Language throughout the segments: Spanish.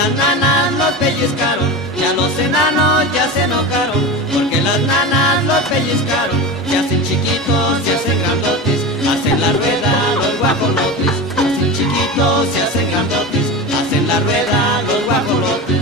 las nanas los pellizcaron, ya los enanos ya se enojaron, porque las nanas los pellizcaron, se hacen chiquitos, se hacen grandotes, hacen la rueda los guajolotes, hacen chiquitos, se hacen grandotes, hacen la rueda los guajolotes.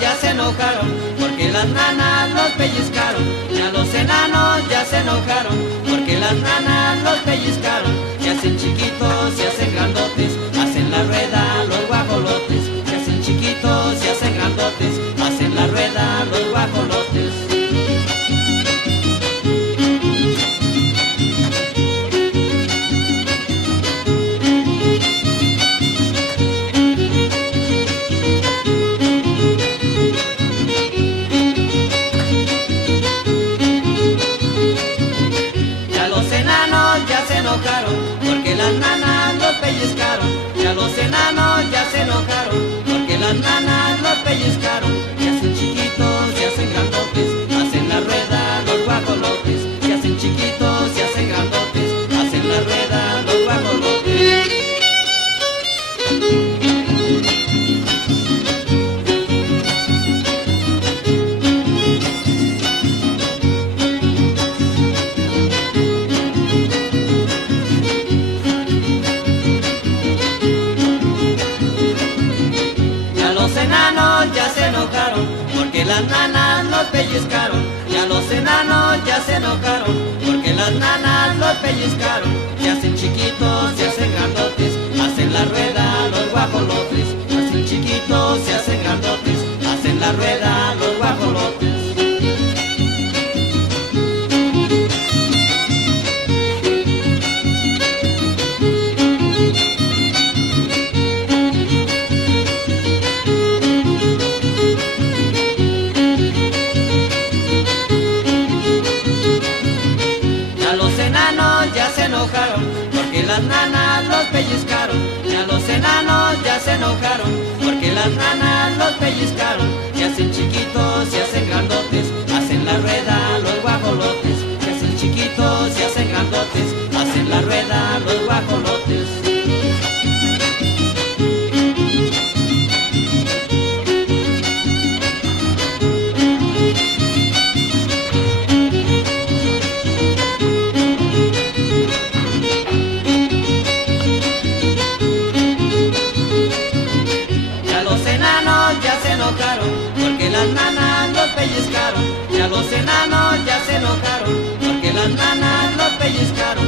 Ya se enojaron, porque las nanas los pellizcaron. Ya los enanos ya se enojaron, porque las nanas los pellizcaron. Se hacen chiquitos, se hacen grandotes, hacen la rueda los guajolotes. Se hacen chiquitos, se hacen grandotes, hacen la rueda los guajolotes. Porque las nanas los pellizcaron, ya los enanos ya se enojaron, porque las nanas los pellizcaron, se hacen chiquitos, se hacen grandotes, hacen la rueda los guajolotes, se hacen chiquitos, se hacen grandotes, hacen la rueda los guajolotes. Ya se enojaron, porque las nanas los pellizcaron. Ya los enanos ya se enojaron, porque las nanas los pellizcaron. Se hacen chiquitos, se hacen grandotes, hacen la rueda los guajolotes. Se hacen chiquitos, se hacen grandotes, hacen la rueda los guajolotes. Ya se enojaron, porque las nanas los pellizcaron. Ya los enanos ya se enojaron, porque las nanas los pellizcaron. Se hacen chiquitos, se hacen grandotes, hacen la rueda los guajolotes. Se hacen chiquitos, se hacen grandotes, hacen la rueda los guajolotes. Porque las nanas los pellizcaron, ya los enanos ya se enojaron, porque las nanas los pellizcaron.